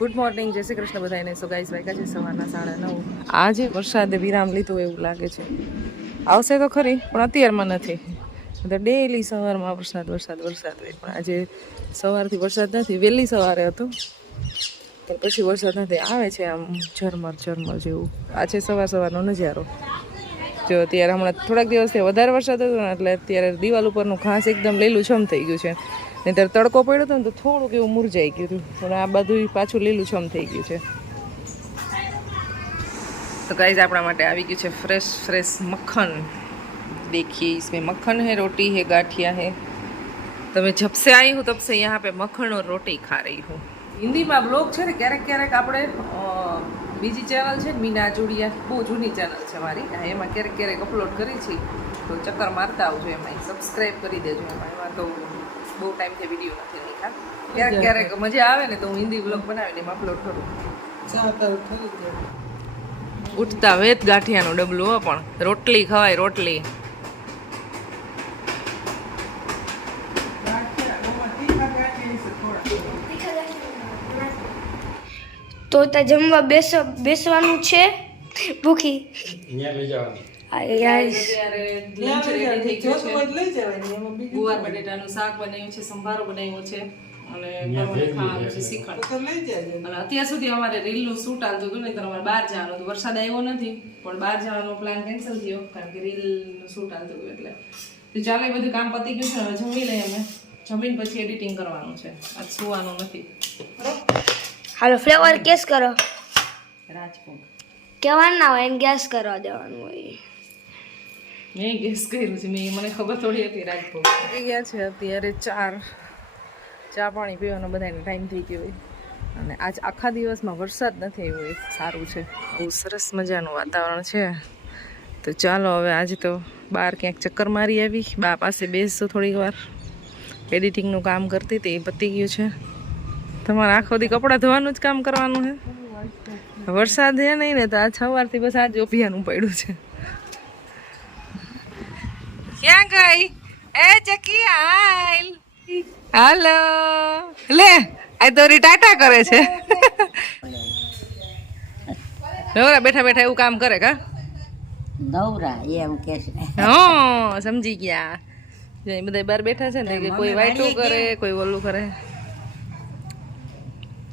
Good morning, જય શ્રી કૃષ્ણ બધાને. So guys વાગ્યા છે સવારના 9:30. આજે વરસાદે વિરામ લીધું એવું લાગે છે. આવશે તો ખરી પણ અત્યારમાં નથી. તો ડેઈલી સવારમાં વરસાદ હોય, પણ આજે સવારથી વરસાદ નથી. વહેલી સવારે હતો પણ પછી વરસાદ નથી. આવે છે આમ ઝરમર જેવું. આ છે સવારનો નજારો. જો અત્યારે હમણાં થોડાક દિવસથી વધારે વરસાદ હતો ને એટલે અત્યારે દિવાલ ઉપરનું ઘાસ એકદમ લીલુંછમ થઈ ગયું છે. નહીંતર તડકો પડ્યો હતો ને તો થોડુંક એવું મુરઝાઈ ગયું હતું, પણ આ બધું પાછું લીલુંછમ થઈ ગયું છે. તો ગાઈઝ આપણા માટે આવી ગયું છે ફ્રેશ મક્ખન. देखिए इसमें मक्खन है, रोटी है, गाठिया है. तो मैं जब से आई हूँ तब से यहाँ पे मक्खन और रोटी खा रही हूँ. હિન્દીમાં બ્લોગ છે ને ક્યારેક આપણે બીજી ચેનલ છે ને મીના જોડિયા, બહુ જૂની ચેનલ છે મારી, એમાં ક્યારેક અપલોડ કરી છે. તો ચક્કર મારતા આવજો, એમાં સબસ્ક્રાઈબ કરી દેજો. એમાં તો બહુ ટાઈમથી વિડીયો નથી નાખ્યા. ક્યારેક મજા આવે ને તો હું હિન્દી બ્લોગ બનાવીને એમાં અપલોડ કરું. ઉઠતા વેત ગાંઠિયાનું ડબલું હો, પણ રોટલી ખવાય રોટલી. તો જમવા બેસવાનું છે. ભૂખી ગુવાર બટેટાનું શાક બનાવ્યું છે, સંભારો બનાવ્યો છે અને ખાવાનું છે શ્રીખંડ. અને અત્યાર સુધી અમારે રીલનું શૂટ આવતું હતું ને, તો અમારે બહાર જવાનું હતું. વરસાદ આવ્યો નથી પણ બહાર જવાનો પ્લાન કેન્સલ થયો, કારણ કે રીલનું શૂટ આવતું હતું. એટલે તો ચાલો, એ બધું કામ પતી ગયું છે. હવે જમી લઈએ અમે. જમીને પછી એડિટિંગ કરવાનું છે. આજ સુવાનું નથી. હાલો ફ્લેવર કેસ કરો. રાજકોટ કહેવાનું ના હોય એને ગેસ કરવા દેવાનું હોય. મેં ગેસ કર્યું છે. મને ખબર થોડી હતી. રાજકોટ ગયા છે અત્યારે 4. ચા પાણી પીવાનો બધાને ટાઈમ થઈ ગયો હોય. અને આજ આખા દિવસમાં વરસાદ નથી આવ્યો, એ સારું છે. બહુ સરસ મજાનું વાતાવરણ છે. તો ચાલો હવે આજે તો બહાર ક્યાંક ચક્કર મારી આવી. બા પાસે બેસશું થોડીક વાર. એડિટિંગનું કામ કરતી હતી, એ પતી ગયું છે. તમારે આખો દી કપડાં ધોવાનું જ કામ કરવાનું છે. વરસાદ છે નહીં ને, તો આ સવારથી બસ આજે અભિયાન પડ્યું છે. ક્યાં ગઈ એ ચકી? આઈલ હાલો લે, આ દોરી ટાટા કરે છે. નવરા બેઠા એવું કામ કરે કા? નવરા એમ કે છે. હા, સમજી ગયા. બધા બહાર બેઠા છે ને, કોઈ વાઈટું કરે, કોઈ ઓલું કરે.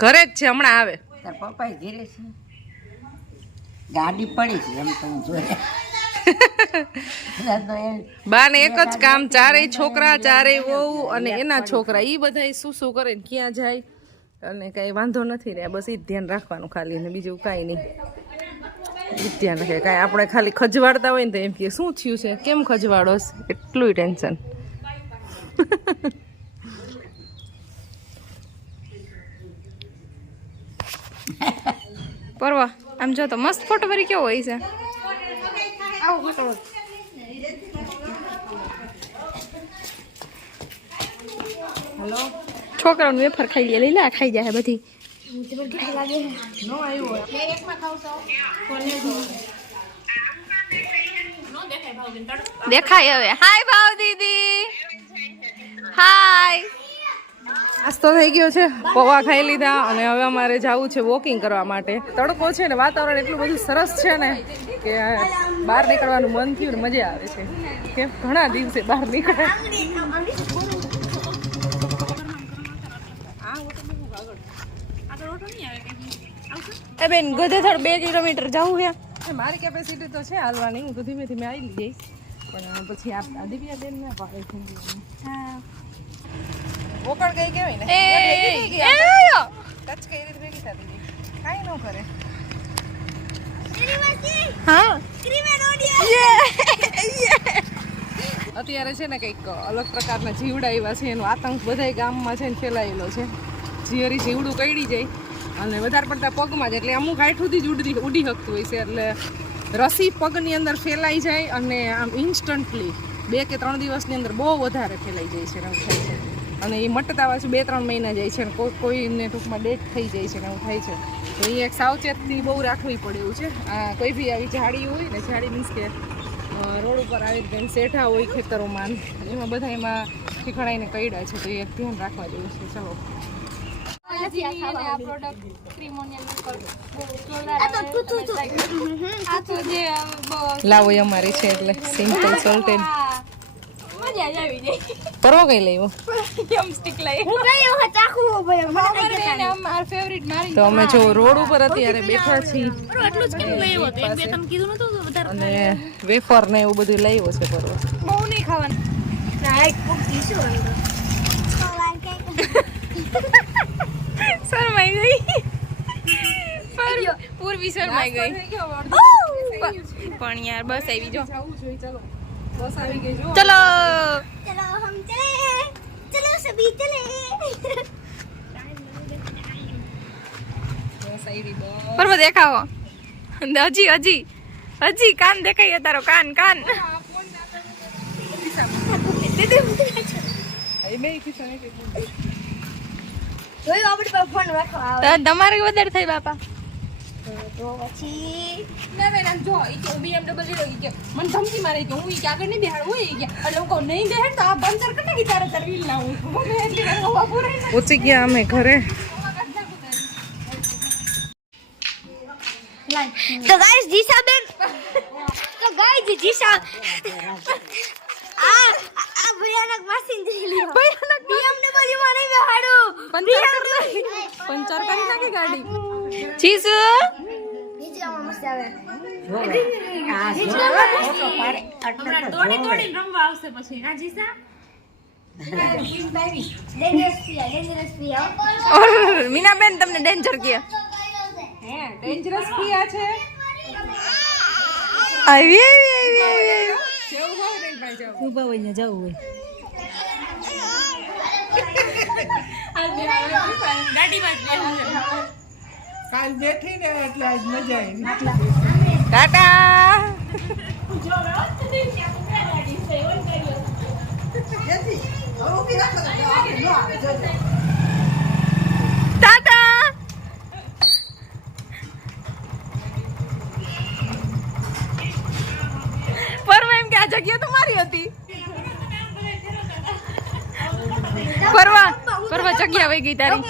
ઘરે જ છે, હમણાં આવે. તાર પપ્પા ઘરે છે. ગાડી પડી છે એમ તો હું જોયા. બા ને એક જ કામ, ચારેય છોકરા, ચારેય વહુ અને એના છોકરા, ઈ બધા શું કરે ને ક્યાં જાય અને કઈ વાંધો નથી ને. બસ ઈ જ ધ્યાન રાખવાનું ખાલી, ને બીજું કાંઈ નહીં. ઈ ધ્યાન રાખે. કાંઈ આપણે ખાલી ખજવાડતા હોય ને તો એમ કે શું થયું છે, કેમ ખજવાડોસ, એટલું ટેન્શન. પરવા આમ જો તો મસ્ત ફોટો ભરી કેવો હોય છે. હેલો, છોકરાઓનું વેફર ખાઈ લે, લીલા ખાઈ જાય બધી. દેખાય હવે. હાય ભાવ દીદી, હાય. નાસ્તો થઈ ગયો છે, પૌવા ખાઈ લીધા અને હવે અમારે જવું છે વોકિંગ કરવા માટે. તડકો છે ને, વાતાવરણ એટલું બધું સરસ છે ને કે બહાર નીકળવાનું મન થયું ને મજા આવે છે. કેમ ઘણા દિવસે બહાર નીકળે. એ બેન ગધેથડ 2 કિલોમીટર જવું છે. મારી કેપેસિટી તો છે હાલવાની, હું તો ધીમે આવી જઈશ. પણ પછી આ દિવ્યા બેન ના પાડે છે. ઓકળ ગઈ કેવાય ને, ટચ કઈ રીતે ભેગી થતી ગઈ, કાંઈ ન કરે. હા અત્યારે છે ને કંઈક અલગ પ્રકારના જીવડા એવા છે, એનો આતંક બધા ગામમાં છે ને ફેલાયેલો છે. જીવરી જીવડું કઈડી જાય અને વધારે પડતા પગમાં જ, એટલે અમુક હાઈટ સુધી જ ઉડી શકતું હોય છે. એટલે રસી પગની અંદર ફેલાઈ જાય અને આમ ઇન્સ્ટન્ટલી 2 કે 3 દિવસની અંદર બહુ વધારે ફેલાઈ જાય છે, એવું થાય છે. અને એ મટતા પાછું 2-3 મહિના જાય છે, અને કોઈને ટૂંકમાં ડેથ થઈ જાય છે, એવું થાય છે. તો એ એક સાવચેતી બહુ રાખવી પડે એવું છે. આ કોઈ બી આવી ઝાડી હોય ને, ઝાડી મીન્સ કે રોડ ઉપર આવી રીતે શેઠા હોય ખેતરોમાં, એમાં બધા એમાં ઠીકણાઈને કઈડા છે, તો એ ધ્યાન રાખવા જેવું છે. ચલો જીની અને આ પ્રોડક્ટ ક્રિમોનિયલ ઉપર બહુ જોરદાર આ તો જે લાવો એ અમારી છે એટલે સિમ્પલ સોલ્ટેડ મજા જ આવી જાય પરવો કઈ લેવો કેમ સ્ટિક લઈ હું કઈ વખત ચાખું ભાઈ મારે માર ફેવરિટ મારી તો અમે જો રોડ ઉપર અત્યારે બેઠા છીએ એટલું જ કેમ લઈ હતો એક બે તમે કીધું નતું વધારે અને વેફર ને એવું બધું લાવ્યો છે પરવો બહુ નહીં ખાવાનું ના એક પૂકી શું શરમાઈ ગઈ પૂર્વી શરમાઈ ગઈ પણ યાર બસ આવી જો જવું જોઈએ ચાલો બસ આવી ગઈ જો ચલો ચલો હમ ચલે ચલો સભી ચલે બસ આવી બસ પરવો દેખાવો હજી હજી હજી કાન દેખાય તારો કાન કાન એ બે કિસ્સા ને જોયું આપણે પર ફોન રાખો આવે તો તમારે વધારે થઈ બાપા તો પછી ના બેન જો ઈ કે BMW ઈ કે મને ધમકી મારે કે હું ઈ કે આગળ નહીં બેહાડું હોય ઈ કે એટલે હું કહું નહીં બેહાડ તો આ બંધ કર કે તારે તરવીલ ના હું મને એટલી વાર હવા પૂરાઈ પહોંચી ગયા અમે ઘરે તો ગાઈસ જીસા બેન તો ગાઈસ જીસા આ ભયાનક મશીન જોઈ લ્યો ભયાનક BMW માં નહીં બેહાડું પંચર કરી નાખી ગાડી ચીસુ નીચેમાં મસ્ત આવે આ ફોટો પાડે એટલે તો જોવે. રમવા આવશે પછી ના જીસા ડેન્જરસ પિયા મીનાબેન તમને ડેન્જર કે હે ડેન્જરસ પિયા છે આવી જેવું હોય ને ભાઈ જાવ ઊભા હોય ને જવું હોય કાલ બેઠી ને એટલે આજ મજા આવી ટાટા ટાટા પરવા એમ કે આ જગ્યા તમારી હતી પરવા જગ્યા વહી ગઈ તારી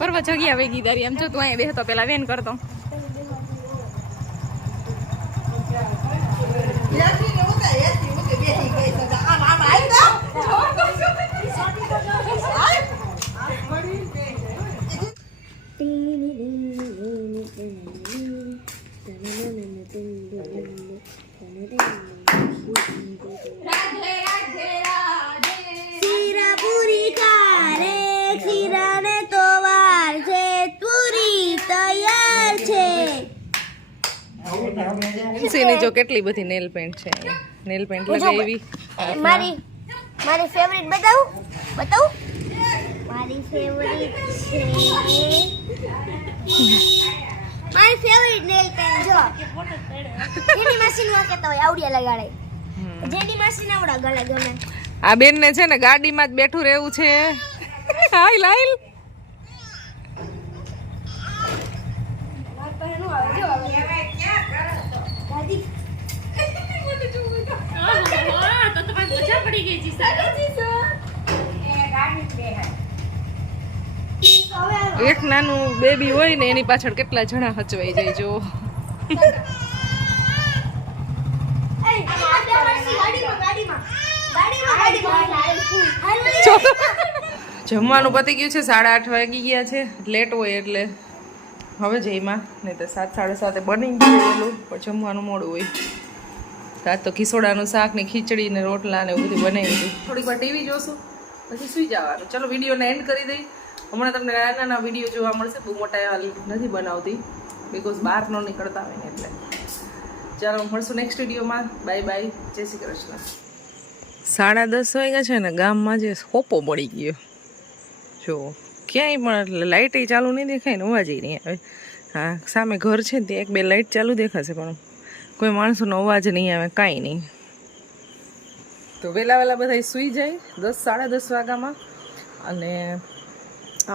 પરવા જગ્યા વહી ગઈ તારી એમ જો તું અહીંયા બેસતો પેલા વેન કરતો ખીરા પૂરી કારે ખીરા ને તો વાર છે પૂરી તૈયાર છે એની જો કેટલી બધી નેલ પેન્ટ છે નેલ પેન્ટ લગાવી મારી ફેવરિટ બતાવું મારી ફેવરિટ છે મારી ફેવરિટ નેલ પેન જો જેની મશીન માં કેતો હોય આવડિયા લગાડે જેની મશીન આવડા ગળે ગમે આ બેન ને છે ને ગાડીમાં જ બેઠું રહેવું છે હાઈલ હાઈલ એક નાનું બેબી હોય ને એની પાછળ કેટલા જણા હચવાઈ જાય જો જમવાનું પતી ગયું છે 8:30 વાગી ગયા છે લેટ હોય એટલે હવે જઈમાં નહીં તો 7, 7:30 બની ગયેલું પણ જમવાનું મોડું હોય આજ તો ખીસોડાનું શાક ને ખીચડી ને રોટલા ને એવું બધું બનાવી દીધું થોડીક વાર ટીવી જોશું પછી સુઈ જવાનું ચલો વિડીયોને એન્ડ કરી દઈ હમણાં તમને નાના નાના વિડીયો જોવા મળશે બહુ મોટા એવા નથી બનાવતી બિકોઝ બહાર ન નીકળતા હોય ને એટલે ચાલો મળશું નેક્સ્ટ વિડીયોમાં બાય બાય જય શ્રી કૃષ્ણ 10:30 વાગ્યા છે ને ગામમાં જે હોપો પડી ગયો જો ક્યાંય પણ એટલે લાઇટ ચાલુ નહીં દેખાય ને અવાજ નહીં આવે હા સામે ઘર છે ને ત્યાં 1-2 લાઇટ ચાલુ દેખાશે પણ કોઈ માણસોનો અવાજ નહીં આવે કાંઈ નહીં તો વહેલા બધા સૂઈ જાય 10-10:30 વાગ્યામાં અને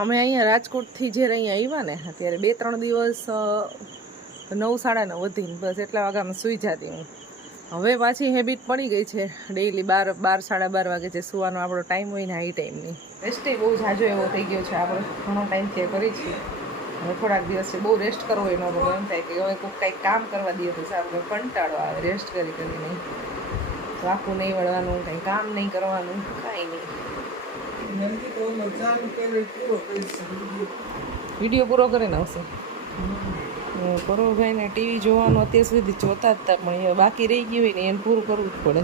અમે અહીંયા રાજકોટથી જ્યારે અહીંયા આવ્યા ને ત્યારે 2-3 દિવસ 9-9:30 વધીને બસ એટલા વાગ્યામાં સૂઈ જતી હું હવે પાછી હેબિટ પડી ગઈ છે ડેઈલી 12 સાડા 12 વાગે જે સુવાનો આપણો ટાઈમ હોય ને એ ટાઈમની રેસ્ટ બહુ ઝાઝો એવો થઈ ગયો છે આપણે ઘણો ટાઈમથી કરી છીએ હવે થોડાક દિવસે બહુ રેસ્ટ કરવો હોય ન એમ થાય કે હવે કોઈક કંઈક કામ કરવા દઈએ તો સારું કંટાળો આવે રેસ્ટ કરીને વાકું નહીં વળવાનું કંઈ કામ નહીં કરવાનું કાંઈ નહીં એમથી તો ઓલો ચાલુ કરે પૂરો કરી શકે. વિડીયો પૂરો કરીને આવશે પરોભાઈને ટીવી જોવાનું અત્યાર સુધી જોતા જ હતા પણ એ બાકી રહી ગયું હોય ને એને પૂરું કરવું જ પડે